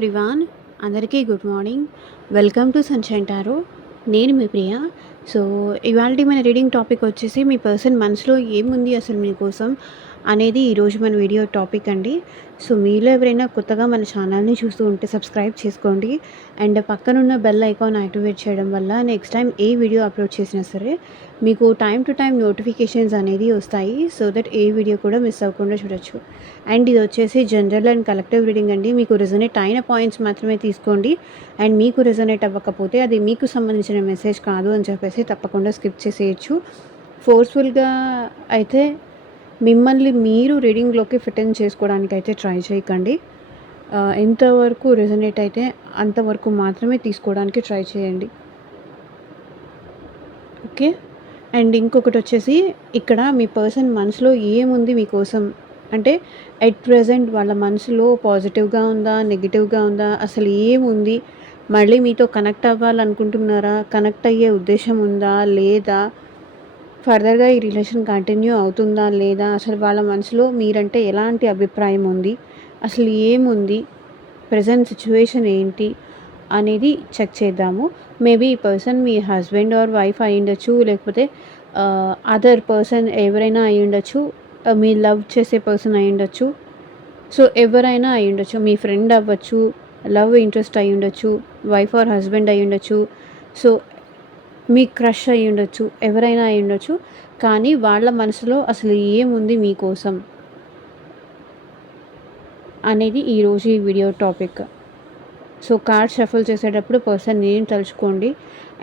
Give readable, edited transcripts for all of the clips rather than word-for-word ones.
Everyone, అందరికీ good morning. Welcome to sunshine tarot. నేను మీ ప్రియ. So, ఇవాల్టి మన రీడింగ్ టాపిక్ వచ్చేసి మీ పర్సన్ మనసులో ఏముంది అసలు మీకోసం అనేది ఈరోజు మన వీడియో టాపిక్ అండి. సో, మీలో ఎవరైనా కొత్తగా మన ఛానల్‌ని చూస్తూ ఉంటే సబ్స్క్రైబ్ చేసుకోండి. అండ్ పక్కనున్న బెల్ ఐకాన్ యాక్టివేట్ చేయడం వల్ల నెక్స్ట్ టైం ఏ వీడియో అప్లోడ్ చేసినా సరే మీకు టైమ్ టు టైమ్ నోటిఫికేషన్స్ అనేది వస్తాయి. సో దట్ ఏ వీడియో కూడా మిస్ అవ్వకుండా చూడొచ్చు. అండ్ ఇది వచ్చేసి జనరల్ అండ్ కలెక్టివ్ రీడింగ్ అండి. మీకు రెజొనేట్ అయిన పాయింట్స్ మాత్రమే తీసుకోండి. అండ్ మీకు రెజొనేట్ అవ్వకపోతే అది మీకు సంబంధించిన మెసేజ్ కాదు అని చెప్పేసి తప్పకుండా స్కిప్ చేసేయచ్చు. ఫోర్స్ఫుల్గా అయితే మిమ్మల్ని మీరు రీడింగ్లోకి ఫిట్ ఇన్ చేసుకోవడానికి అయితే ట్రై చేయకండి. ఎంతవరకు రెజొనేట్ అయితే అంతవరకు మాత్రమే తీసుకోవడానికి ట్రై చేయండి. ఓకే. అండ్ ఇంకొకటి వచ్చేసి ఇక్కడ మీ పర్సన్ మనసులో ఏముంది మీకోసం అంటే ఎట్ ప్రెజెంట్ వాళ్ళ మనసులో పాజిటివ్గా ఉందా, నెగిటివ్గా ఉందా, అసలు ఏముంది, మళ్ళీ మీతో కనెక్ట్ అవ్వాలనుకుంటున్నారా, కనెక్ట్ అయ్యే ఉద్దేశం ఉందా లేదా, ఫర్దర్గా ఈ రిలేషన్ కంటిన్యూ అవుతుందా లేదా, అసలు వాళ్ళ మనసులో మీరంటే ఎలాంటి అభిప్రాయం ఉంది, అసలు ఏముంది, ప్రజెంట్ సిచ్యువేషన్ ఏంటి అనేది చెక్ చేద్దాము. మేబీ ఈ person me husband or wife అయి ఉండొచ్చు, లేకపోతే అదర్ పర్సన్ ఎవరైనా అయి ఉండొచ్చు, మీ లవ్ చేసే పర్సన్ అయి ఉండొచ్చు. సో ఎవరైనా అయి ఉండొచ్చు, మీ ఫ్రెండ్ అవ్వచ్చు, లవ్ ఇంట్రెస్ట్ అయి ఉండొచ్చు, వైఫ్ ఆర్ హస్బెండ్ అయి ఉండొచ్చు, సో మీ క్రష్ అయి ఉండొచ్చు, ఎవరైనా అయి ఉండొచ్చు. కానీ వాళ్ళ మనసులో అసలు ఏముంది మీకోసం అనేది ఈరోజు ఈ video topic. So card shuffle చేసేటప్పుడు పర్సన్ నేమ్ తలుచుకోండి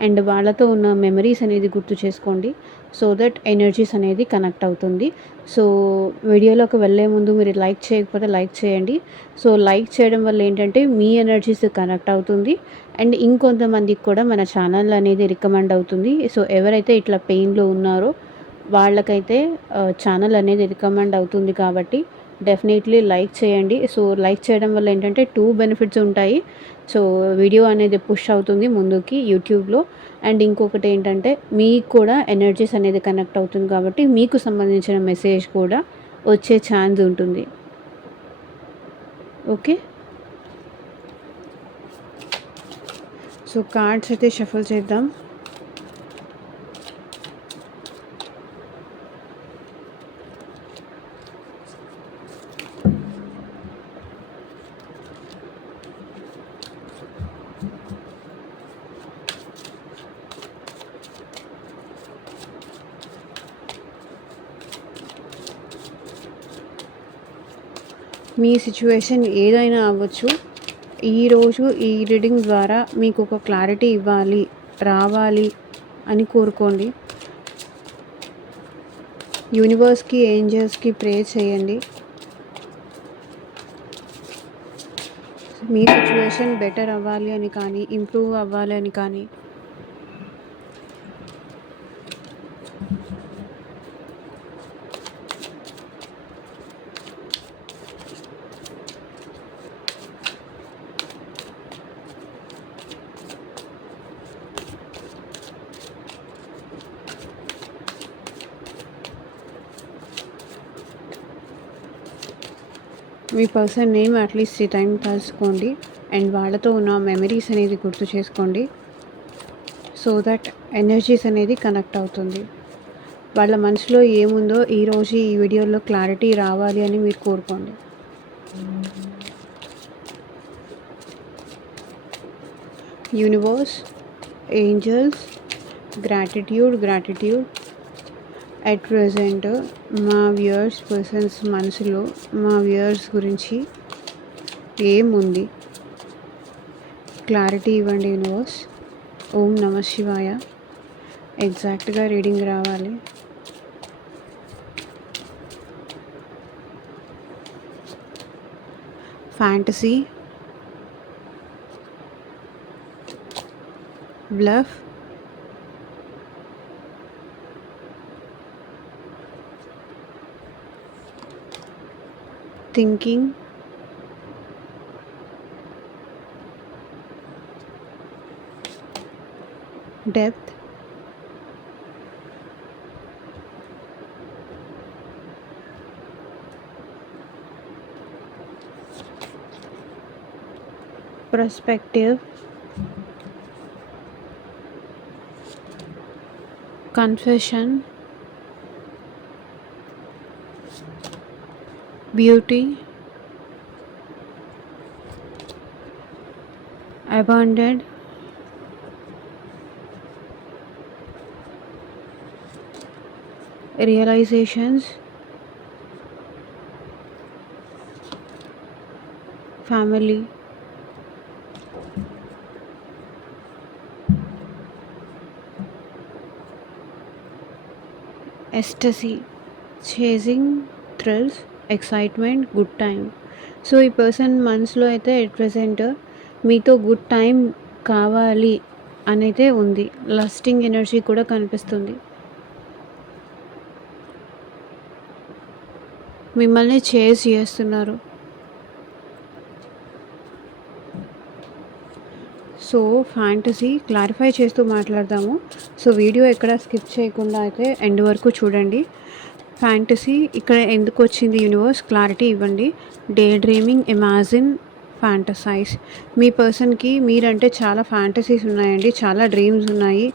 అండ్ వాళ్ళతో ఉన్న మెమరీస్ అనేది గుర్తు చేసుకోండి. సో దట్ ఎనర్జీస్ అనేది కనెక్ట్ అవుతుంది. సో వీడియోలోకి వెళ్ళే ముందు మీరు లైక్ చేయకపోతే లైక్ చేయండి. సో లైక్ చేయడం వల్ల ఏంటంటే మీ ఎనర్జీస్ కనెక్ట్ అవుతుంది అండ్ ఇంకొంతమందికి కూడా మన ఛానల్ అనేది రికమెండ్ అవుతుంది. సో ఎవరైతే ఇట్లా పెయిన్లో ఉన్నారో వాళ్ళకైతే ఛానల్ అనేది రికమెండ్ అవుతుంది కాబట్టి డెఫినెట్లీ లైక్ చేయండి. సో లైక్ చేయడం వల్ల ఏంటంటే 2 బెనిఫిట్స్ ఉంటాయి. సో వీడియో అనేది పుష్ అవుతుంది ముందుకి యూట్యూబ్లో. అండ్ ఇంకొకటి ఏంటంటే మీకు కూడా ఎనర్జీస్ అనేది కనెక్ట్ అవుతుంది కాబట్టి మీకు సంబంధించిన మెసేజ్ కూడా వచ్చే ఛాన్స్ ఉంటుంది. ఓకే. సో కార్డ్స్ అయితే షఫుల్ చేద్దాం. మీ సిచ్యువేషన్ ఏదైనా అవ్వచ్చు. ఈరోజు ఈ రీడింగ్ ద్వారా మీకు ఒక క్లారిటీ రావాలి అని కోరుకోండి. యూనివర్స్కి, ఏంజల్స్కి ప్రే చేయండి. మీ సిచ్యువేషన్ బెటర్ అవ్వాలి అని కానీ, ఇంప్రూవ్ అవ్వాలి అని కానీ. మీ పర్సన్ నేమ్ అట్లీస్ట్ 3 టైమ్ తలుచుకోండి అండ్ వాళ్ళతో ఉన్న మెమరీస్ అనేది గుర్తు చేసుకోండి. సో దట్ ఎనర్జీస్ అనేది కనెక్ట్ అవుతుంది. వాళ్ళ మనసులో ఏముందో ఈరోజు ఈ వీడియోలో క్లారిటీ రావాలి అని మీరు కోరుకోండి. Universe, angels, gratitude at present మా వ్యూయర్స్ పర్సన్స్ మనసులో మా వ్యూయర్స్ గురించి ఏముంది క్లారిటీ ఇవ్వండి యూనివర్స్. ఓం నమ శివాయ. ఎగ్జాక్ట్గా రీడింగ్ రావాలి. Fantasy, bluff, thinking, depth, perspective, confession, beauty, abandoned, realizations, family, ecstasy, chasing thrills, excitement, good time. So ఈ పర్సన్ మనసులో అయితే ఎట్ ప్రెజెంట్ మీతో గుడ్ టైం కావాలి అనైతే ఉంది. లస్టింగ్ ఎనర్జీ కూడా కనిపిస్తుంది. మిమ్మల్ని చేజ్ చేస్తున్నారు. సో ఫ్యాంటసీ క్లారిఫై చేస్తూ మాట్లాడదాము. సో వీడియో ఎక్కడ స్కిప్ చేయకుండా అయితే ఎండ్ వరకు చూడండి. ఫ్యాంటసీ ఇక్కడ ఎందుకు వచ్చింది, యూనివర్స్ క్లారిటీ ఇవ్వండి. Daydreaming, imagine, fantasize. మీ పర్సన్కి మీరంటే చాలా ఫ్యాంటసీస్ ఉన్నాయండి, చాలా డ్రీమ్స్ ఉన్నాయి.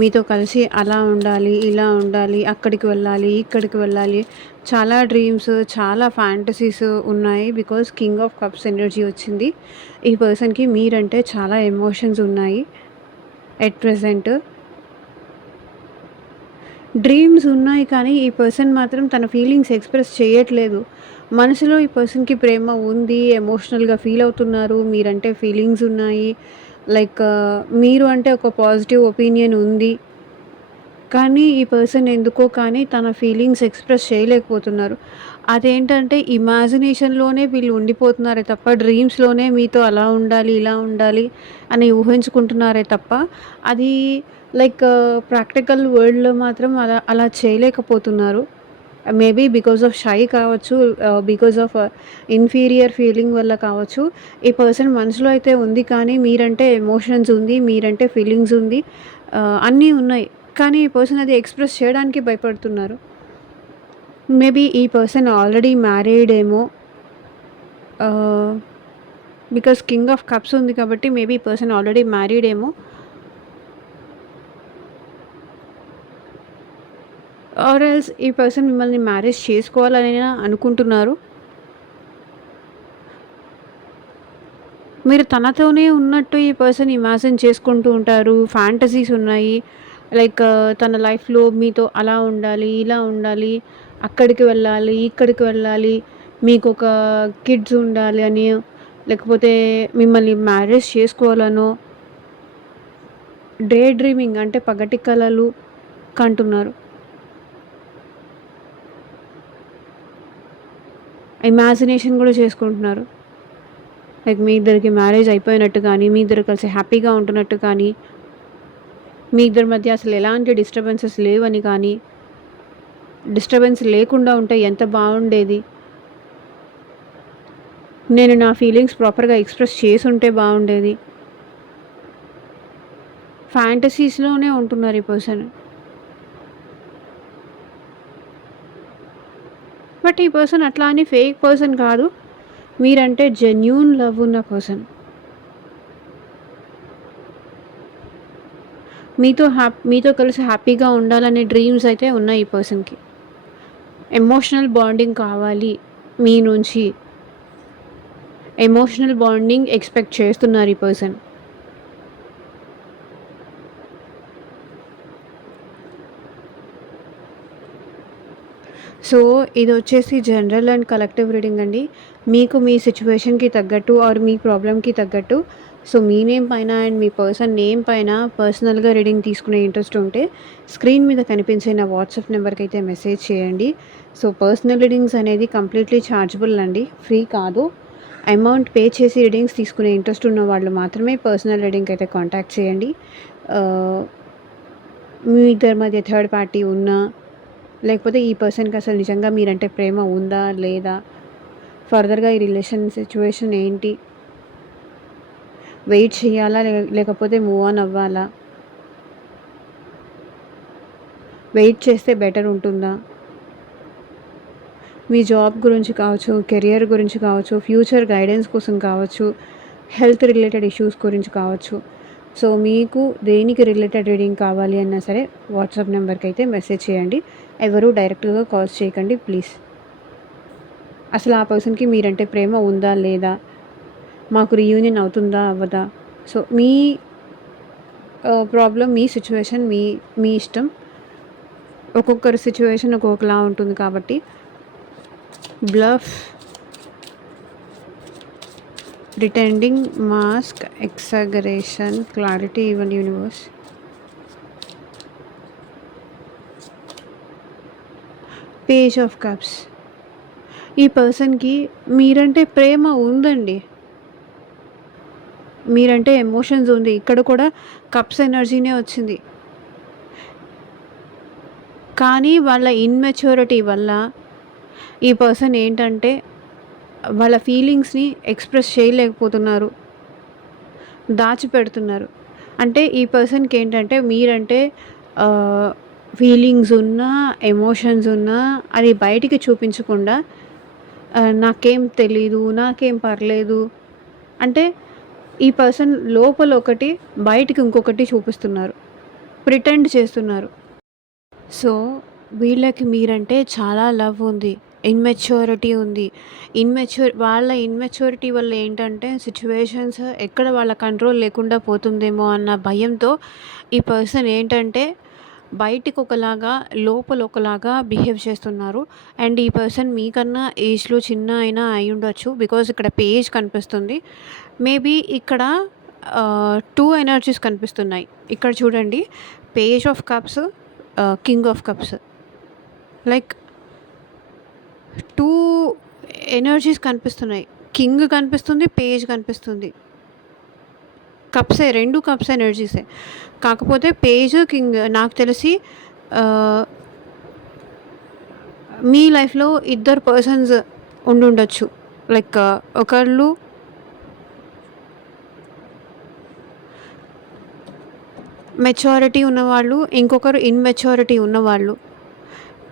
మీతో కలిసి అలా ఉండాలి, ఇలా ఉండాలి, అక్కడికి వెళ్ళాలి, ఇక్కడికి వెళ్ళాలి, చాలా డ్రీమ్స్, చాలా ఫ్యాంటసీస్ ఉన్నాయి. Because king of cups energy వచ్చింది. ఈ పర్సన్కి మీరంటే చాలా ఎమోషన్స్ ఉన్నాయి ఎట్ ప్రెజెంట్. డ్రీమ్స్ ఉన్నాయి కానీ ఈ పర్సన్ మాత్రం తన ఫీలింగ్స్ ఎక్స్ప్రెస్ చేయట్లేదు. మనసులో ఈ పర్సన్కి ప్రేమ ఉంది, ఎమోషనల్గా ఫీల్ అవుతున్నారు, మీరంటే ఫీలింగ్స్ ఉన్నాయి, లైక్ మీరు అంటే ఒక పాజిటివ్ ఒపీనియన్ ఉంది. కానీ ఈ పర్సన్ ఎందుకో కానీ తన ఫీలింగ్స్ ఎక్స్ప్రెస్ చేయలేకపోతున్నారు. అదేంటంటే ఇమాజినేషన్లోనే వీళ్ళు ఉండిపోతున్నారే తప్ప డ్రీమ్స్లోనే మీతో అలా ఉండాలి, ఇలా ఉండాలి అని ఊహించుకుంటున్నారే తప్ప అది లైక్ ప్రాక్టికల్ వరల్డ్లో మాత్రం అలా అలా చేయలేకపోతున్నారు. మేబీ బికాజ్ ఆఫ్ షై కావచ్చు, బికాజ్ ఆఫ్ ఇన్ఫీరియర్ ఫీలింగ్ వల్ల కావచ్చు. ఈ పర్సన్ మనసులో అయితే ఉంది కానీ మీరంటే ఎమోషన్స్ ఉంది, మీరంటే ఫీలింగ్స్ ఉంది, అన్నీ ఉన్నాయి. కానీ ఈ పర్సన్ అది ఎక్స్ప్రెస్ చేయడానికి భయపడుతున్నారు. మేబీ ఈ పర్సన్ ఆల్రెడీ మ్యారీడ్ ఏమో, బికాస్ కింగ్ ఆఫ్ కప్స్ ఉంది కాబట్టి మేబీ ఈ పర్సన్ ఆల్రెడీ మ్యారీడ్ ఏమో. ఆర్ ఎల్స్ ఈ పర్సన్ మిమ్మల్ని మ్యారేజ్ చేసుకోవాలని అనుకుంటున్నారు. మీరు తనతోనే ఉన్నట్టు ఈ పర్సన్ ఇమాజిన్ చేసుకుంటూ ఉంటారు. ఫ్యాంటసీస్ ఉన్నాయి, లైక్ తన లైఫ్లో మీతో అలా ఉండాలి, ఇలా ఉండాలి, అక్కడికి వెళ్ళాలి, ఇక్కడికి వెళ్ళాలి, మీకు ఒక కిడ్స్ ఉండాలి అని, లేకపోతే మిమ్మల్ని మ్యారేజ్ చేసుకోవాలనో, డే డ్రీమింగ్ అంటే పగటి కలలు కంటున్నారు. ఇమాజినేషన్ కూడా చేసుకుంటున్నారు. లైక్ మీ ఇద్దరికి మ్యారేజ్ అయిపోయినట్టు కానీ, మీ ఇద్దరు కలిసి హ్యాపీగా ఉంటున్నట్టు కానీ, మీ ఇద్దరి మధ్య అసలు ఎలాంటి డిస్టర్బెన్సెస్ లేవని కానీ, డిస్టర్బెన్స్ లేకుండా ఉంటే ఎంత బాగుండేది, నేను నా ఫీలింగ్స్ ప్రాపర్గా ఎక్స్ప్రెస్ చేసి ఉంటే బాగుండేది, ఫ్యాంటసీస్లోనే ఉంటున్నారు ఈ పర్సన్. బట్ ఈ పర్సన్ అట్లా అని ఫేక్ పర్సన్ కాదు, మీరంటే జెన్యూన్ లవ్ ఉన్న పర్సన్. మీతో కలిసి హ్యాపీగా ఉండాలనే డ్రీమ్స్ అయితే ఉన్నాయి ఈ పర్సన్కి. ఎమోషనల్ బాండింగ్ కావాలి మీ నుంచి, ఎమోషనల్ బాండింగ్ ఎక్స్పెక్ట్ చేస్తున్నారు ఈ పర్సన్. సో ఇది వచ్చేసి జనరల్ అండ్ కలెక్టివ్ రీడింగ్ అండి. మీకు మీ సిచ్యువేషన్కి తగ్గట్టు ఆర్ మీ ప్రాబ్లమ్కి తగ్గట్టు, సో మీ నేమ్ పైన అండ్ మీ పర్సన్ నేమ్ పైన పర్సనల్గా రీడింగ్ తీసుకునే ఇంట్రెస్ట్ ఉంటే స్క్రీన్ మీద కనిపించే నా వాట్సాప్ నెంబర్కి అయితే మెసేజ్ చేయండి. సో పర్సనల్ రీడింగ్స్ అనేది కంప్లీట్లీ ఛార్జబుల్ అండి, ఫ్రీ కాదు. అమౌంట్ పే చేసి రీడింగ్స్ తీసుకునే ఇంట్రెస్ట్ ఉన్న వాళ్ళు మాత్రమే పర్సనల్ రీడింగ్కి అయితే కాంటాక్ట్ చేయండి. మీ ఇద్దరి మధ్య థర్డ్ పార్టీ ఉన్నా, లేకపోతే ఈ పర్సన్కి అసలు నిజంగా మీరంటే ప్రేమ ఉందా లేదా, ఫర్దర్గా ఈ రిలేషన్ సిచ్యువేషన్ ఏంటి, వెయిట్ చేయాలా లేకపోతే మూవ్ ఆన్ అవ్వాలా, వెయిట్ చేస్తే బెటర్ ఉంటుందా, మీ జాబ్ గురించి కావచ్చు, కెరియర్ గురించి కావచ్చు, ఫ్యూచర్ గైడెన్స్ కోసం కావచ్చు, హెల్త్ రిలేటెడ్ ఇష్యూస్ గురించి కావచ్చు. సో, మీకు దేనికి రిలేటెడ్ రీడింగ్ కావాలి అన్నా సరే వాట్సాప్ నెంబర్‌కి అయితే మెసేజ్ చేయండి. ఎవరు డైరెక్ట్‌గా కాల్స్ చేయకండి ప్లీజ్. అసలు ఆ పర్సన్‌కి మీరంటే ప్రేమ ఉందా? లేదా? మాకు రీయూనియన్ అవుతుందా? అవ్వదా? సో, మీ ప్రాబ్లమ్, మీ సిట్యుయేషన్ మీ మీ ఇష్టం. ఒక్కొక్కరి సిట్యుయేషన్ ఒక్కొక్కలా ఉంటుంది కాబట్టి bluff, pretending, mask, exaggeration, clarity, even universe. Page of cups. ఈ పర్సన్‌కి మీరంటే ప్రేమ ఉందండి. మీరంటే ఎమోషన్స్ ఉంది. ఇక్కడ కూడా కప్స్ ఎనర్జీనే వచ్చింది. కానీ వాళ్ళ ఇమ్మెచ్యూరిటీ వల్ల ఈ పర్సన్ ఏంటంటే వాళ్ళ ఫీలింగ్స్‌ని ఎక్స్‌ప్రెస్ చేయలేకపోతున్నారు. దాచిపెడుతున్నారు. అంటే ఈ పర్సన్‌కి ఏంటంటే మీరంటే ఆహ్, ఫీలింగ్స్ ఉన్నా, ఎమోషన్స్ ఉన్నా అది బయటికి చూపించకుండా నాకేం తెలీదు, నాకేం పర్లేదు అంటే ఈ పర్సన్ లోపల ఒకటి, బయటికి ఇంకొకటి చూపిస్తున్నారు. ప్రిటెండ్ చేస్తున్నారు. సో, వీళ్ళకి మీరంటే చాలా లవ్ ఉంది. ఇమ్మెచ్యూరిటీ ఉంది. వాళ్ళ ఇమ్మెచ్యూరిటీ వల్ల ఏంటంటే సిట్యుయేషన్స్ ఎక్కడ వాళ్ళ కంట్రోల్ లేకుండా పోతుందేమో అన్న భయంతో ఈ పర్సన్ ఏంటంటే బయటికి ఒకలాగా, లోపల ఒకలాగా బిహేవ్ చేస్తున్నారు. అండ్ ఈ పర్సన్ మీకన్నా ఏజ్‌లో చిన్న అయినా అయ్యుండొచ్చు. బికాజ్ ఇక్కడ పేజ్ కనిపిస్తుంది. మేబీ ఇక్కడ 2 ఎనర్జీస్ కనిపిస్తున్నాయి. ఇక్కడ చూడండి page of cups, king of cups. Like 2 energies కనిపిస్తున్నాయి. కింగ్ కనిపిస్తుంది, పేజ్ కనిపిస్తుంది. కప్సే 2 కప్స్ ఎనర్జీసే. కాకపోతే పేజ్, కింగ్ నాకు తెలిసి మీ లైఫ్‌లో ఇద్దరు పర్సన్స్ ఉండుండొచ్చు. లైక్ ఒకళ్ళు మెచ్యూరిటీ ఉన్నవాళ్ళు, ఇంకొకరు ఇమ్మెచ్యూరిటీ ఉన్నవాళ్ళు.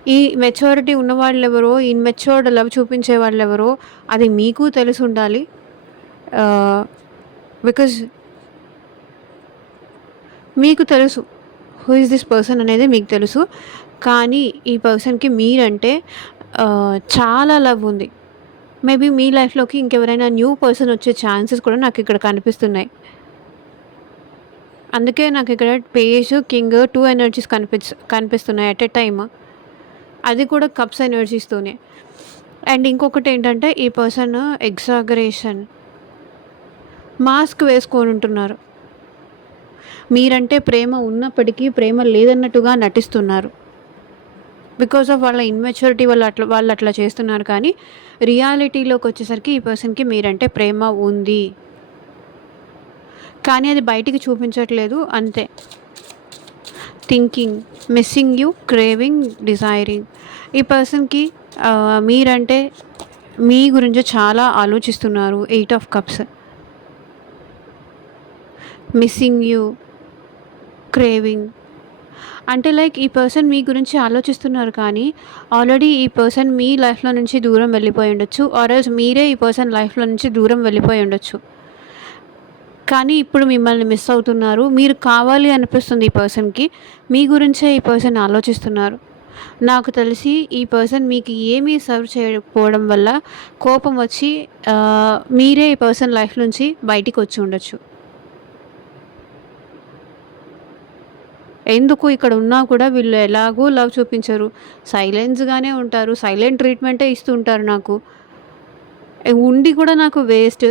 ఈ మెచ్యూరిటీ ఉన్నవాళ్ళెవరో, ఇమ్మెచ్యూర్డ్ లవ్ చూపించే వాళ్ళెవరో అది మీకు తెలిసుండాలి. బికాజ్ మీకు తెలుసు హూ ఈజ్ దిస్ పర్సన్ అనేది మీకు తెలుసు. కానీ ఈ పర్సన్‌కి మీరంటే చాలా లవ్ ఉంది. మేబీ మీ లైఫ్‌లోకి ఇంకెవరైనా న్యూ పర్సన్ వచ్చే ఛాన్సెస్ కూడా నాకిక్కడ కనిపిస్తున్నాయి. అందుకే నాకిక్కడ పేజ్, కింగ్ 2 ఎనర్జీస్ కనిపిస్తున్నాయి ఎట్ ఎ టైమ్. అది కూడా కప్స్ ఎనర్జీస్‌తోనే. అండ్ ఇంకొకటేంటంటే ఈ పర్సన్ ఎగ్జాగరేషన్, మాస్క్ వేసుకొనుంటున్నారు. మీరంటే ప్రేమ ఉన్నప్పటికీ ప్రేమ లేదన్నట్టుగా నటిస్తున్నారు. బికాజ్ ఆఫ్ వాళ్ళ ఇమ్మెచ్యూరిటీ వల్ల వాళ్ళట్లా చేస్తున్నారు. కానీ రియాలిటీలోకొచ్చేసరికి ఈ పర్సన్‌కి మీరంటే ప్రేమ ఉంది. కానీ అది బయటికి చూపించట్లేదు అంతే. Thinking, missing you, craving, desiring. ఈ పర్సన్‌కి మీరంటే మీ గురించి చాలా ఆలోచిస్తున్నారు. 8 of cups. Missing you, craving అంటే లైక్ ఈ పర్సన్ మీ గురించి ఆలోచిస్తున్నారు. కానీ ఆల్రెడీ ఈ పర్సన్ మీ లైఫ్‌లో నుంచి దూరం వెళ్ళిపోయి ఉండొచ్చు. ఆర్ ఎల్స్ మీరే ఈ పర్సన్ లైఫ్‌లో నుంచి దూరం వెళ్ళిపోయి ఉండొచ్చు. కానీ ఇప్పుడు మిమ్మల్ని మిస్ అవుతున్నారు. మీరు కావాలి అనిపిస్తుంది ఈ పర్సన్‌కి. మీ గురించే ఈ పర్సన్ ఆలోచిస్తున్నారు. నాకు తెలిసి ఈ పర్సన్ మీకు ఏమీ సర్వ్ చేయకపోవడం వల్ల కోపం వచ్చి మీరే ఈ పర్సన్ లైఫ్ నుంచి బయటికి వచ్చి ఉండొచ్చు. ఎందుకు ఇక్కడ ఉన్నా కూడా వీళ్ళు ఎలాగో లవ్ చూపించరు. సైలెన్స్‌గానే ఉంటారు. సైలెంట్ ట్రీట్మెంటే ఇస్తూ ఉంటారు నాకు. ఉండి కూడా నాకు వేస్ట్.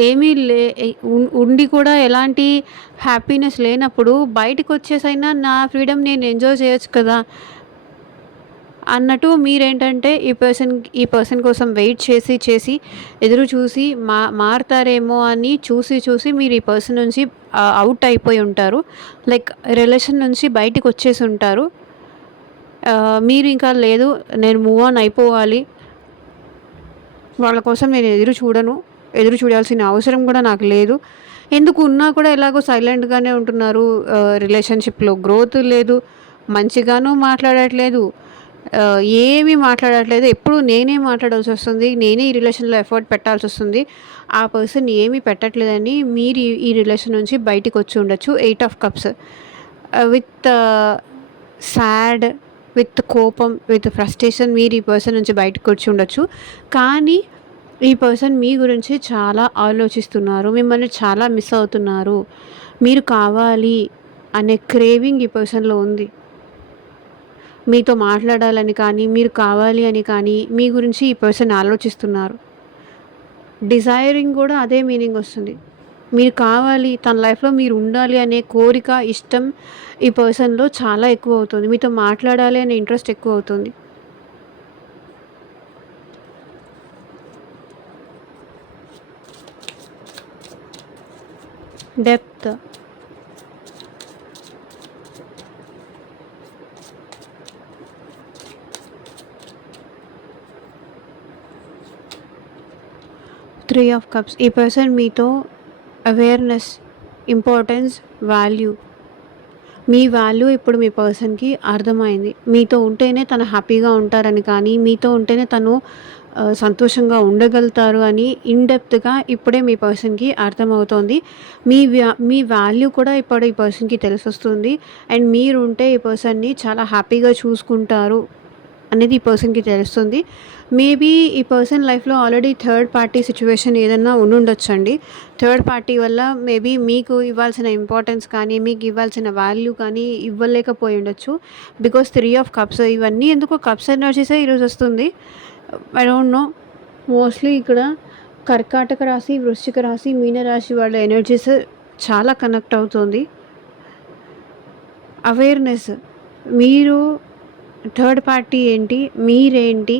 ఏమీ లే ఉండి కూడా ఎలాంటి హ్యాపీనెస్ లేనప్పుడు బయటికొచ్చేసైనా నా ఫ్రీడమ్ నేను ఎంజాయ్ చేయొచ్చు కదా! అన్నట్టు మీరేంటంటే ఈ పర్సన్ కోసం వెయిట్ చేసి ఎదురు చూసి మారతారేమో అని చూసి మీరు ఈ పర్సన్ నుంచి అవుట్ అయిపోయి ఉంటారు. లైక్ రిలేషన్ నుంచి బయటికొచ్చేసి ఉంటారు. మీరు ఇంకా లేదు, నేను మూవ్ ఆన్ అయిపోవాలి. వాళ్ళ కోసం నేను ఎదురు చూడాల్సిన అవసరం కూడా నాకు లేదు. ఎందుకు ఉన్నా కూడా ఎలాగో సైలెంట్‌గానే ఉంటున్నారు. రిలేషన్‌షిప్‌లో గ్రోత్ లేదు. మంచిగాను మాట్లాడట్లేదు. ఏమీ మాట్లాడట్లేదు. ఎప్పుడు నేనే మాట్లాడాల్సొస్తుంది. నేనే ఈ రిలేషన్‌లో ఎఫర్ట్ పెట్టాల్సొస్తుంది. ఆ పర్సన్ ఏమీ పెట్టట్లేదని మీరు ఈ రిలేషన్ నుంచి బయటికొచ్చి ఉండొచ్చు. 8 of cups with sad, with కోపం, విత్ ఫ్రస్ట్రేషన్ మీరు ఈ పర్సన్ నుంచి బయటకొచ్చి ఉండొచ్చు. కానీ ఈ పర్సన్ మీ గురించి చాలా ఆలోచిస్తున్నారు. మిమ్మల్ని చాలా మిస్ అవుతున్నారు. మీరు కావాలి అనే క్రేవింగ్ ఈ పర్సన్‌లో ఉంది. మీతో మాట్లాడాలని కానీ, మీరు కావాలి అని కానీ, మీ గురించి ఈ పర్సన్ ఆలోచిస్తున్నారు. డిజైరింగ్ కూడా అదే మీనింగ్ వస్తుంది. మీరు కావాలి, తన లైఫ్‌లో మీరు ఉండాలి అనే కోరిక, ఇష్టం ఈ పర్సన్‌లో చాలా ఎక్కువవుతుంది. మీతో మాట్లాడాలి అనే ఇంట్రెస్ట్ ఎక్కువవుతుంది. డెప్త్. 3 of cups. ఈ పర్సన్ మీతో అవేర్‌నెస్, ఇంపార్టెన్స్, వాల్యూ. మీ వాల్యూ ఇప్పుడు మీ పర్సన్‌కి అర్థమైంది. మీతో ఉంటేనే తను హ్యాపీగా ఉంటారని కానీ, మీతో ఉంటేనే తను సంతోషంగా ఉండగలుగుతారు అని ఇన్ డెప్త్‌గా ఇప్పుడే మీ పర్సన్‌కి అర్థమవుతోంది. మీ వాల్యూ కూడా ఇప్పుడు ఈ పర్సన్‌కి తెలిసొస్తుంది. అండ్ మీరుంటే ఈ పర్సన్‌ని చాలా హ్యాపీగా చూసుకుంటారు అనేది ఈ పర్సన్‌కి తెలుస్తుంది. మేబీ ఈ పర్సన్ లైఫ్‌లో ఆల్రెడీ థర్డ్ పార్టీ సిట్యుయేషన్ ఏదన్నా ఉండుండొచ్చండి. థర్డ్ పార్టీ వల్ల మేబీ మీకు ఇవ్వాల్సిన ఇంపార్టెన్స్ కానీ, మీకు ఇవ్వాల్సిన వాల్యూ కానీ ఇవ్వలేకపోయి ఉండొచ్చు. బికాజ్ 3 ఆఫ్ కప్స్ ఇవన్నీ ఎందుకో కప్స్ ఎనర్జీసే ఈరోజు వస్తుంది. I don't know. మోస్ట్‌లీ ఇక్కడ కర్కాటక రాశి, వృశ్చిక రాశి, మీన రాశి వాళ్ళ ఎనర్జీస్ చాలా కనెక్ట్ అవుతుంది. అవేర్‌నెస్. మీరు థర్డ్ పార్టీ ఏంటి? మీరేంటి?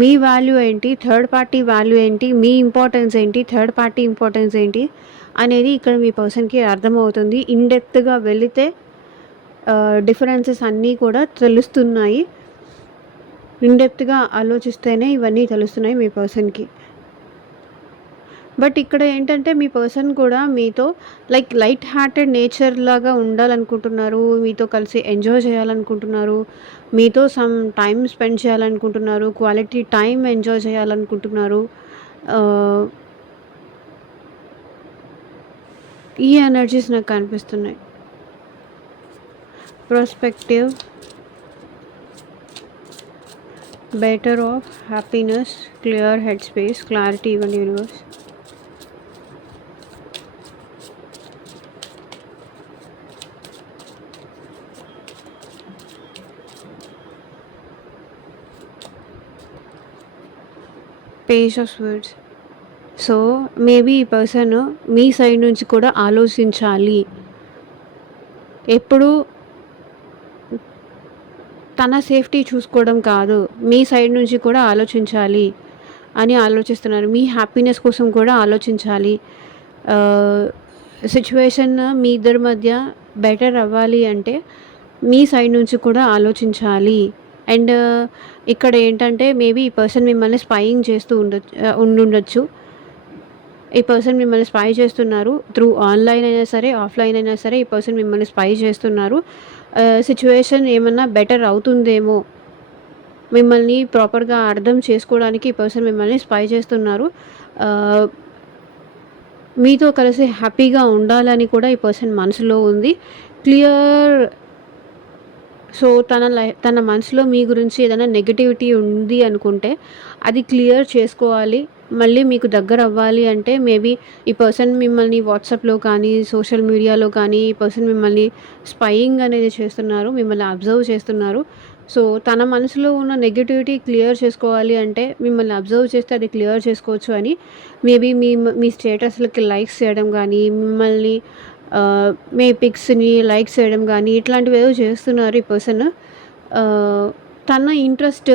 మీ వాల్యూ ఏంటి? థర్డ్ పార్టీ వాల్యూ ఏంటి? మీ ఇంపార్టెన్స్ ఏంటి? థర్డ్ పార్టీ ఇంపార్టెన్స్ ఏంటి? అనేది ఇక్కడ మీ పర్సన్‌కి అర్థమవుతుంది. ఇన్ డెప్త్‌గా వెళితే డిఫరెన్సెస్ అన్నీ కూడా తెలుస్తున్నాయి. ఇన్ డెప్త్‌గా ఆలోచిస్తేనే ఇవన్నీ తెలుస్తున్నాయి మీ పర్సన్‌కి. బట్ ఇక్కడ ఏంటంటే మీ పర్సన్ కూడా మీతో లైట్ హార్టెడ్ నేచర్ లాగా ఉండాలనుకుంటున్నారు. మీతో కలిసి ఎంజాయ్ చేయాలనుకుంటున్నారు. మీతో సమ్ టైమ్ స్పెండ్ చేయాలనుకుంటున్నారు. క్వాలిటీ టైమ్ ఎంజాయ్ చేయాలనుకుంటున్నారు. ఈ ఎనర్జీస్ నాకు కనిపిస్తున్నాయి. Perspective, better of, happiness, clear head space, clarity even universe. Page of swords. So maybe ఈ పర్సన్ మీ సైడ్ నుంచి కూడా ఆలోచించాలి. ఎప్పుడు తన సేఫ్టీ చూసుకోవడం కాదు, మీ సైడ్ నుంచి కూడా ఆలోచించాలి అని ఆలోచిస్తున్నారు. మీ హ్యాపీనెస్ కోసం కూడా ఆలోచించాలి. సిచ్యువేషన్ మీ ఇద్దరి మధ్య బెటర్ అవ్వాలి అంటే మీ సైడ్ నుంచి కూడా ఆలోచించాలి. అండ్ ఇక్కడ ఏంటంటే మేబీ ఈ పర్సన్ మిమ్మల్ని స్పైయింగ్ చేస్తూ ఉండుండొచ్చు. ఈ పర్సన్ మిమ్మల్ని స్పై చేస్తున్నారు. త్రూ ఆన్‌లైన్ అయినా సరే, ఆఫ్‌లైన్ అయినా సరే ఈ పర్సన్ మిమ్మల్ని స్పై చేస్తున్నారు. సిచ్యువేషన్ ఏమన్నా బెటర్ అవుతుందేమో, మిమ్మల్ని ప్రాపర్‌గా అర్థం చేసుకోవడానికి ఈ పర్సన్ మిమ్మల్ని స్పై చేస్తున్నారు. మీతో కలిసి హ్యాపీగా ఉండాలని కూడా ఈ పర్సన్ మనసులో ఉంది. క్లియర్. సో తన మనసులో మీ గురించి ఏదైనా నెగటివిటీ ఉంది అనుకుంటే అది క్లియర్ చేసుకోవాలి. మళ్ళీ మీకు దగ్గర అవ్వాలి అంటే మేబీ ఈ పర్సన్ మిమ్మల్ని వాట్సాప్‌లో కానీ, సోషల్ మీడియాలో కానీ ఈ పర్సన్ మిమ్మల్ని స్పైయింగ్ అనేది చేస్తున్నారు. మిమ్మల్ని అబ్జర్వ్ చేస్తున్నారు. సో తన మనసులో ఉన్న నెగటివిటీ క్లియర్ చేసుకోవాలి అంటే మిమ్మల్ని అబ్జర్వ్ చేస్తే అది క్లియర్ చేసుకోవచ్చు అని మేబీ మీ స్టేటస్‌లకి లైక్స్ చేయడం కానీ, మిమ్మల్ని మీ పిక్స్‌ని లైక్స్ చేయడం కానీ ఇట్లాంటివేవో చేస్తున్నారు ఈ పర్సన్. తన ఇంట్రెస్ట్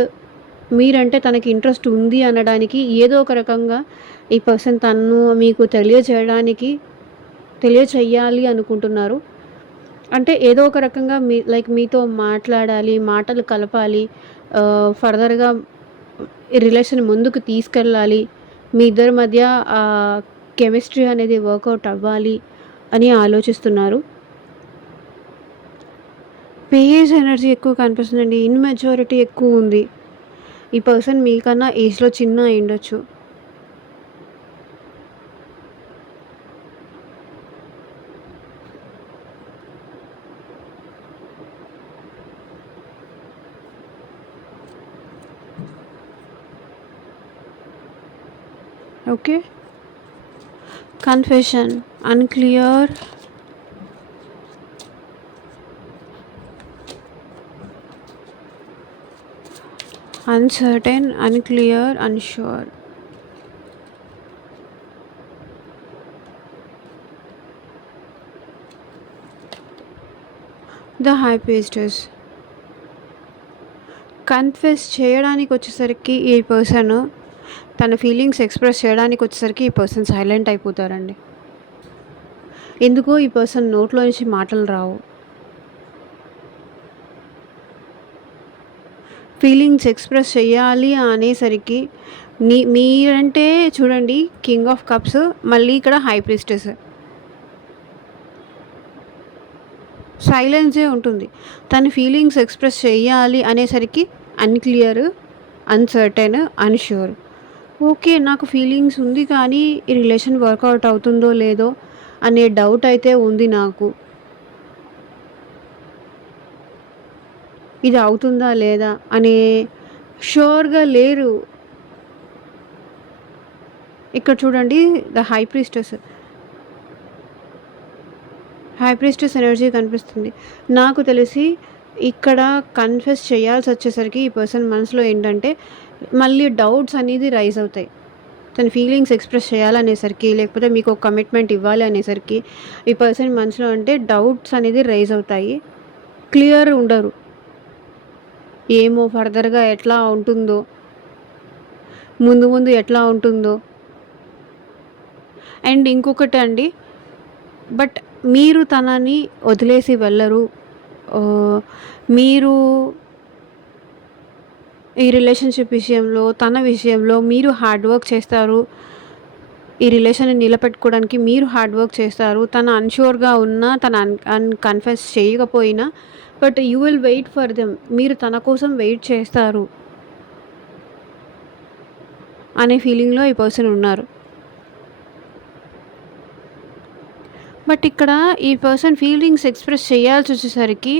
మీరంటే తనకి ఇంట్రెస్ట్ ఉంది అనడానికి ఏదో ఒక రకంగా ఈ పర్సన్ తను మీకు తెలియచేయాలి అనుకుంటున్నారు. అంటే ఏదో ఒక రకంగా మీతో మాట్లాడాలి, మాటలు కలపాలి, ఫర్దర్‌గా ఈ రిలేషన్ ముందుకు తీసుకెళ్ళాలి. మీ ఇద్దరి మధ్య కెమిస్ట్రీ అనేది వర్కౌట్ అవ్వాలి అని ఆలోచిస్తున్నారు. పేజ్ ఎనర్జీ ఎక్కువ కనిపిస్తుందండి. ఇన్‌మెచ్యూరిటీ ఎక్కువ ఉంది. ఈ పర్సన్ మీకన్నా ఏజ్‌లో చిన్న అయ్యుండొచ్చు. Okay. Confession, unclear, uncertain, unclear, unsure. The high priestess. Confess చేయడానికొచ్చేసరికి ఈ పర్సను తన ఫీలింగ్స్ ఎక్స్‌ప్రెస్ చేయడానికొచ్చేసరికి ఈ పర్సన్ సైలెంట్ అయిపోతారండి. ఎందుకో ఈ పర్సన్ నోట్లో నుంచి మాటలు రావు. ఫీలింగ్స్ ఎక్స్‌ప్రెస్ చేయాలి అనేసరికి మీరంటే చూడండి కింగ్ ఆఫ్ కప్స్, మళ్ళీ ఇక్కడ హై ప్రీస్టెస్. సైలెన్సే ఉంటుంది. తన ఫీలింగ్స్ ఎక్స్‌ప్రెస్ చేయాలి అనేసరికి అన్‌క్లియర్, అన్‌సర్టెన్, అన్‌ష్యూర్. ఓకే. నాకు ఫీలింగ్స్ ఉంది కానీ ఈ రిలేషన్ వర్కౌట్ అవుతుందో లేదో అనే డౌట్ అయితే ఉంది నాకు. ఇది అవుతుందా లేదా అనే ష్యూర్‌గా లేరు. ఇక్కడ చూడండి the high priestess. High priestess energy కనిపిస్తుంది. నాకు తెలిసి ఇక్కడ కన్ఫెస్ చేయాల్సొచ్చేసరికి ఈ పర్సన్ మనసులో ఏంటంటే మళ్ళీ డౌట్స్ అనేది రైజ్ అవుతాయి. తన ఫీలింగ్స్ ఎక్స్‌ప్రెస్ చేయాలనేసరికి, లేకపోతే మీకు ఒక కమిట్మెంట్ ఇవ్వాలి అనేసరికి ఈ పర్సన్ మనసులో అంటే డౌట్స్ అనేది రైజ్ అవుతాయి. క్లియర్ ఉండరు. ఏమో ఫర్దర్‌గా ఎట్లా ఉంటుందో, ముందు ముందు ఎట్లా ఉంటుందో. అండ్ ఇంకొకటండి, బట్ మీరు తనని వదిలేసి వెళ్ళరు. మీరు ఈ రిలేషన్‌షిప్ విషయంలో, తన విషయంలో మీరు హార్డ్ వర్క్ చేస్తారు. ఈ రిలేషన్‌ని నిలబెట్టుకోవడానికి మీరు హార్డ్ వర్క్ చేస్తారు. తను అన్‌ష్యూర్‌గా ఉన్నా, తను కన్ఫెస్ చేయకపోయినా, but you will wait for them. మీరు తన కోసం వెయిట్ చేస్తారు అనే ఫీలింగ్‌లో ఈ పర్సన్ ఉన్నారు. బట్ ఇక్కడ ఈ పర్సన్ ఫీలింగ్స్ ఎక్స్‌ప్రెస్ చేయాల్సొచ్చేసరికి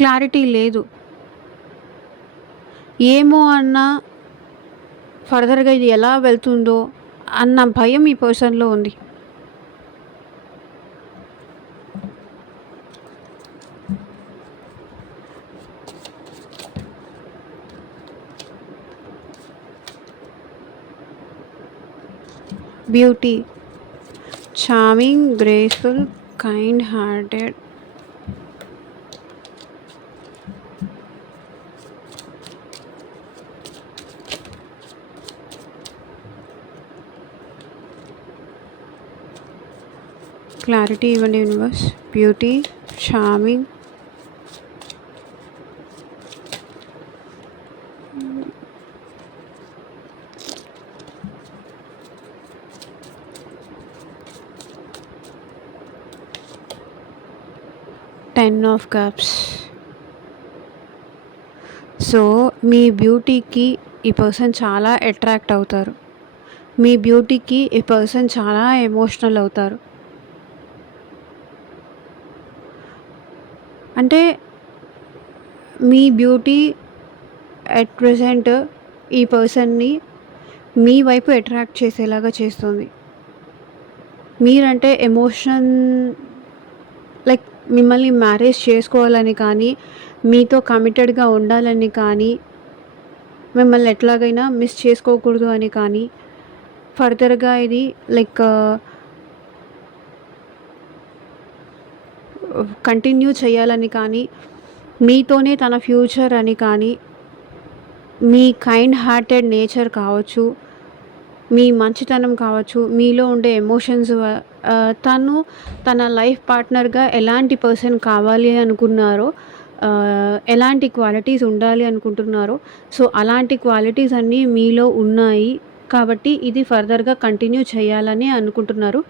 క్లారిటీ లేదు. ఏమో అన్న ఫర్దర్‌గా ఇది ఎలా వెళ్తుందో అన్న భయం ఈ పర్సన్‌లో ఉంది. Beauty, charming, graceful, kind hearted. క్లారిటీ ఇవ్వండి universe. Beauty, charming, ten of cups. So మీ బ్యూటీకి ఈ పర్సన్ చాలా అట్రాక్ట్ అవుతారు. మీ బ్యూటీకి ఈ పర్సన్ చాలా ఎమోషనల్ అవుతారు. అంటే మీ బ్యూటీ అట్ ప్రెజెంట్ ఈ పర్సన్ని మీ వైపు అట్రాక్ట్ చేసేలాగా చేస్తుంది. మీరంటే ఎమోషన్, లైక్ మిమ్మల్ని మ్యారేజ్ చేసుకోవాలని కానీ, మీతో కమిటెడ్‌గా ఉండాలని కానీ, మిమ్మల్ని ఎట్లాగైనా మిస్ చేసుకోకూడదు అని కానీ, ఫర్దర్‌గా ఇది లైక్ కంటిన్యూ చేయాలని కానీ, మీతోనే తన ఫ్యూచర్ అని కానీ, మీ కైండ్ హార్టెడ్ నేచర్ కావచ్చు, మీ మంచితనం కావచ్చు, మీలో ఉండే ఎమోషన్స్, తను తన లైఫ్ పార్ట్నర్‌గా ఎలాంటి పర్సన్ కావాలి అనుకున్నారో, ఎలాంటి క్వాలిటీస్ ఉండాలి అనుకుంటున్నారో, సో అలాంటి క్వాలిటీస్ అన్నీ మీలో ఉన్నాయి. కాబట్టి ఇది ఫర్దర్‌గా కంటిన్యూ చేయాలని అనుకుంటున్నారు.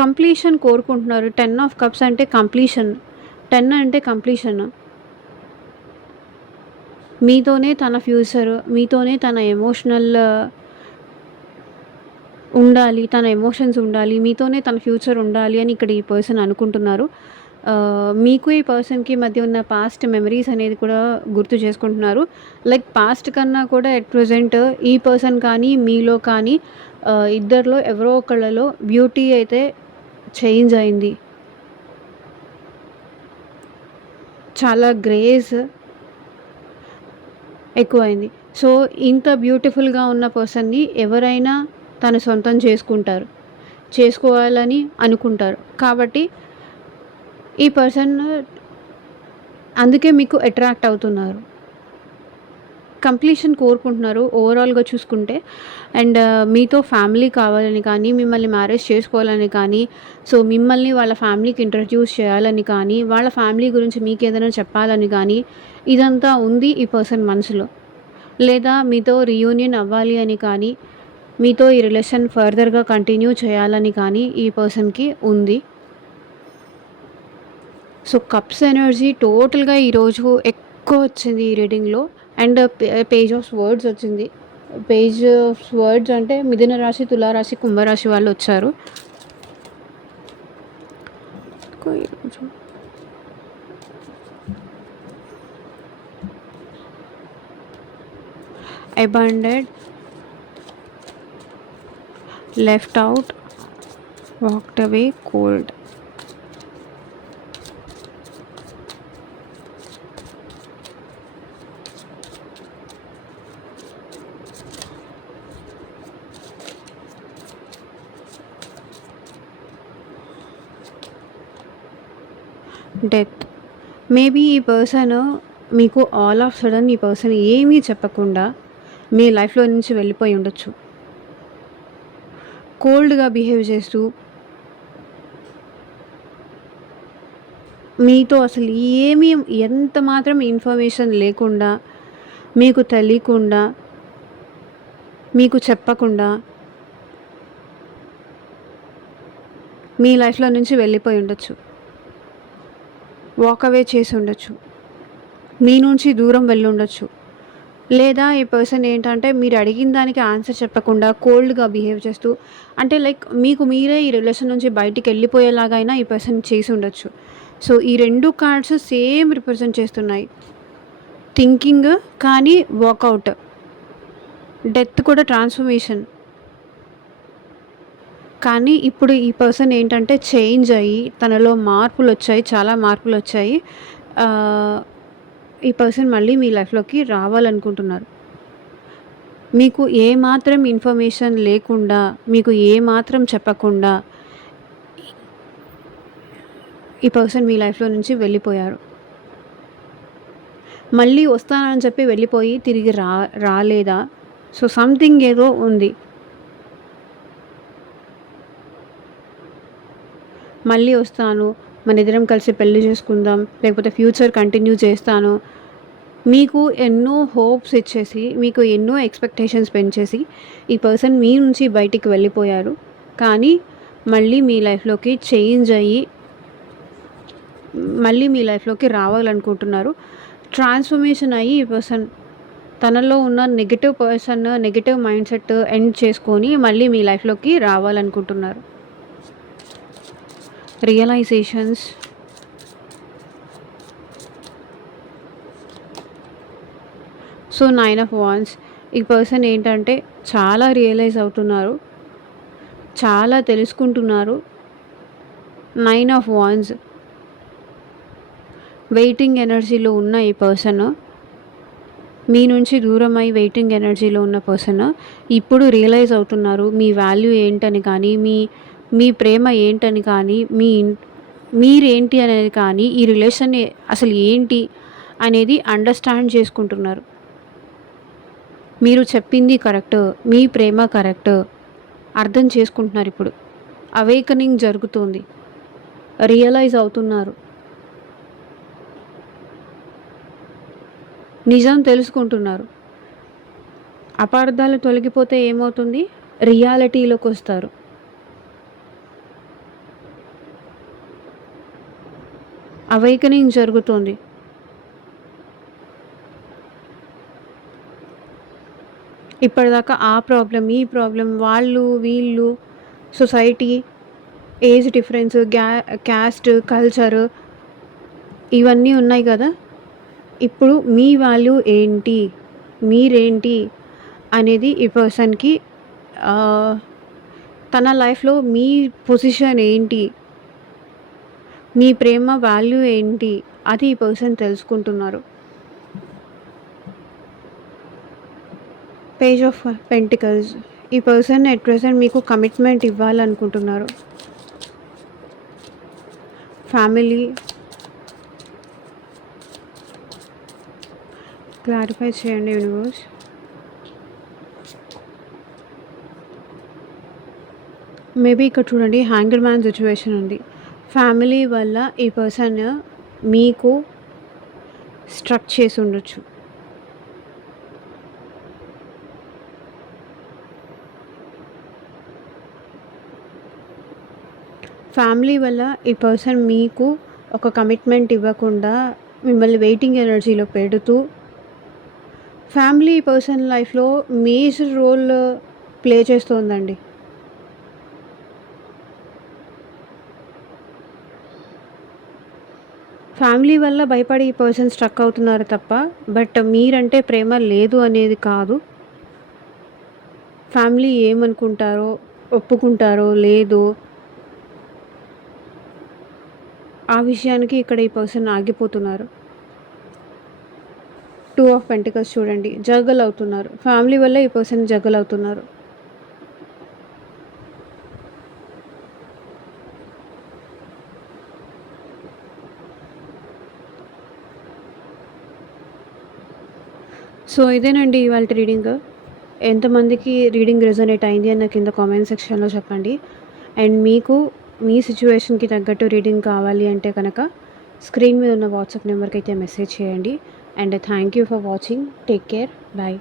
కంప్లీషన్ కోరుకుంటున్నారు. 10 ఆఫ్ కప్స్ అంటే కంప్లీషన్. 10 అంటే కంప్లీషన్. మీతోనే తన ఫ్యూచర్, మీతోనే తన ఎమోషనల్ ఉండాలి, తన ఎమోషన్స్ ఉండాలి, మీతోనే తన ఫ్యూచర్ ఉండాలి అని ఇక్కడ ఈ పర్సన్ అనుకుంటున్నారు. మీకు ఈ పర్సన్‌కి మధ్య ఉన్న పాస్ట్ మెమరీస్ అనేది కూడా గుర్తు చేసుకుంటున్నారు. లైక్ పాస్ట్ కన్నా కూడా ఎట్ ప్రెజెంట్ ఈ పర్సన్ కానీ, మీలో కానీ ఇద్దరిలో ఎవరో ఒకళ్ళలో బ్యూటీ అయితే చేంజ్ అయింది. చాలా గ్రేస్ ఎక్కువైంది. సో, ఇంత బ్యూటిఫుల్‌గా ఉన్న పర్సన్‌ని ఎవరైనా తన సొంతం చేసుకుంటారు. చేసుకోవాలని అనుకుంటారు. కాబట్టి ఈ పర్సన్ అందుకే మీకు అట్రాక్ట్ అవుతున్నారు. కంప్లీషన్ కోరుకుంటున్నారు ఓవరాల్‌గా చూసుకుంటే. అండ్ మీతో ఫ్యామిలీ కావాలని కానీ, మిమ్మల్ని మ్యారేజ్ చేసుకోవాలని కానీ, సో, మిమ్మల్ని వాళ్ళ ఫ్యామిలీకి ఇంట్రడ్యూస్ చేయాలని కానీ, వాళ్ళ ఫ్యామిలీ గురించి మీకేదైనా చెప్పాలని కానీ, ఇదంతా ఉంది ఈ పర్సన్ మనసులో. లేదా మీతో రీయూనియన్ అవ్వాలి అని కానీ, మీతో ఈ రిలేషన్ ఫర్దర్‌గా కంటిన్యూ చేయాలని కానీ ఈ పర్సన్‌కి ఉంది. సో, కప్స్ ఎనర్జీ టోటల్‌గా ఈరోజు ఎక్కువ వచ్చింది ఈ రీడింగ్‌లో. అండ్ పేజ్ ఆఫ్ స్వర్డ్స్ వచ్చింది. పేజ్ ఆఫ్ స్వర్డ్స్ అంటే మిథున రాశి, తులారాశి, కుంభరాశి వాళ్ళు వచ్చారు. ఈరోజు abandoned, left out, walked away, cold. Death. Maybe ఈ పర్సన్ మీకు ఆల్ ఆఫ్ సడన్ ఈ పర్సన్ ఏమీ చెప్పకుండా మీ లైఫ్లో నుంచి వెళ్ళిపోయి ఉండొచ్చు. కోల్డ్గా బిహేవ్ చేస్తూ మీతో అసలు ఏమీ ఎంత మాత్రం ఇన్ఫర్మేషన్ లేకుండా, మీకు తెలియకుండా, మీకు చెప్పకుండా మీ లైఫ్లో నుంచి వెళ్ళిపోయి ఉండొచ్చు. వాక్ అవే చేసి ఉండొచ్చు. మీ నుంచి దూరం వెళ్ళి ఉండొచ్చు. లేదా ఈ పర్సన్ ఏంటంటే మీరు అడిగిన దానికి ఆన్సర్ చెప్పకుండా కోల్డ్గా బిహేవ్ చేస్తూ, అంటే లైక్ మీకు మీరే ఈ రిలేషన్ నుంచి బయటికి వెళ్ళిపోయేలాగా అయినా ఈ పర్సన్ చేసి ఉండొచ్చు. సో, ఈ 2 కార్డ్స్ సేమ్ రిప్రజెంట్ చేస్తున్నాయి. థింకింగ్ కానీ వాకౌట్, డెత్ కూడా ట్రాన్స్ఫర్మేషన్. కానీ ఇప్పుడు ఈ పర్సన్ ఏంటంటే చేంజ్ అయ్యి తనలో మార్పులొచ్చాయి. చాలా మార్పులొచ్చాయి. ఈ పర్సన్ మళ్ళీ మీ లైఫ్‌లోకి రావాలనుకుంటున్నారు. మీకు ఏమాత్రం ఇన్ఫర్మేషన్ లేకుండా, మీకు ఏమాత్రం చెప్పకుండా ఈ పర్సన్ మీ లైఫ్‌లో నుంచి వెళ్ళిపోయారు. మళ్ళీ వస్తానని చెప్పి వెళ్ళిపోయి తిరిగి రాలేదా? సో, సంథింగ్ ఏదో ఉంది. మళ్ళీ వస్తాను, మనిద్దరం కలిసి పెళ్లి చేసుకుందాం, లేకపోతే ఫ్యూచర్ కంటిన్యూ చేస్తాను. మీకు ఎన్నో హోప్స్ ఇచ్చేసి, మీకు ఎన్నో ఎక్స్‌పెక్టేషన్స్ పెంచేసి ఈ పర్సన్ మీ నుంచి బయటికి వెళ్ళిపోయారు. కానీ మళ్ళీ మీ లైఫ్‌లోకి చేంజ్ అయ్యి మళ్ళీ మీ లైఫ్‌లోకి రావాలనుకుంటున్నారు. ట్రాన్స్‌ఫర్మేషన్ అయ్యి ఈ పర్సన్ తనలో ఉన్న నెగెటివ్ మైండ్ సెట్ ఎండ్ చేసుకొని మళ్ళీ మీ లైఫ్‌లోకి రావాలనుకుంటున్నారు. రియలైజేషన్స్. So, 9 of wands. ఈ పర్సన్ ఏంటంటే చాలా రియలైజ్ అవుతున్నారు. చాలా తెలుసుకుంటున్నారు. 9 ఆఫ్ వాండ్స్. వెయిటింగ్ ఎనర్జీలో ఉన్న ఈ పర్సన్, మీ నుంచి దూరమై వెయిటింగ్ ఎనర్జీలో ఉన్న పర్సన్ ఇప్పుడు రియలైజ్ అవుతున్నారు. మీ వాల్యూ ఏంటని కానీ, మీ ప్రేమ ఏంటని కానీ, మీరేంటి అనేది కానీ, ఈ రిలేషన్ అసలు ఏంటి అనేది అండర్స్టాండ్ చేసుకుంటున్నారు. మీరు చెప్పింది కరెక్ట్, మీ ప్రేమ కరెక్ట్ అర్థం చేసుకుంటున్నారు. ఇప్పుడు అవేకనింగ్ జరుగుతుంది. రియలైజ్ అవుతున్నారు. నిజం తెలుసుకుంటున్నారు. అపార్థాలు తొలగిపోతే ఏమవుతుంది? రియాలిటీలోకి వస్తారు. అవేకనింగ్ జరుగుతుంది. ఇప్పటిదాకా ఆ ప్రాబ్లం, ఈ ప్రాబ్లం, వాళ్ళు, వీళ్ళు, society, age difference, caste, culture, ఇవన్నీ ఉన్నాయి కదా! ఇప్పుడు మీ వాల్యూ ఏంటి? మీరేంటి? అనేది ఈ పర్సన్‌కి ఆహ్, తన లైఫ్‌లో మీ పొజిషన్ ఏంటి? మీ ప్రేమ వాల్యూ ఏంటి? అది ఈ పర్సన్ తెలుసుకుంటున్నారు. Page of pentacles. ఈ పర్సన్ ఎట్ ప్రెజెంట్ మీకు కమిట్మెంట్ ఇవ్వాలనుకుంటున్నారు. ఫ్యామిలీ. క్లారిఫై చేయండి యూనివర్స్. మేబీ ఇక్కడ చూడండి హ్యాంగర్ మ్యాన్ సిచ్యువేషన్ ఉంది. ఫ్యామిలీ వల్ల ఈ పర్సన్ మీకు స్ట్రక్ చేసి ఉండొచ్చు. ఫ్యామిలీ వల్ల ఈ పర్సన్ మీకు ఒక కమిట్మెంట్ ఇవ్వకుండా మిమ్మల్ని వెయిటింగ్ ఎనర్జీలో పెడుతూ ఫ్యామిలీ పర్సన్ లైఫ్‌లో మేజర్ రోల్ ప్లే చేస్తోందండి. ఫ్యామిలీ వల్ల భయపడి ఈ పర్సన్ స్ట్రక్ అవుతున్నారు తప్ప, బట్ మీరంటే ప్రేమ లేదు అనేది కాదు. ఫ్యామిలీ ఏమనుకుంటారో, ఒప్పుకుంటారో లేదో ఆ విషయానికి ఇక్కడ ఈ పర్సన్ ఆగిపోతున్నారు. 2 ఆఫ్ పెంటికల్స్ చూడండి. జగ్గల్ అవుతున్నారు. ఫ్యామిలీ వల్ల ఈ పర్సన్ జగ్గల్ అవుతున్నారు. సో, ఇదేనండి ఇవాల్టి రీడింగ్. ఎంతమందికి రీడింగ్ రెజొనేట్ అయింది అని నాకు కింద కామెంట్ సెక్షన్‌లో చెప్పండి. అండ్ మీకు మీ సిట్యుయేషన్‌కి తగ్గట్టు రీడింగ్ కావాలి అంటే కనుక స్క్రీన్ మీద ఉన్న వాట్సాప్ నెంబర్‌కైతే మెసేజ్ చేయండి. And thank you for watching. Take care. By.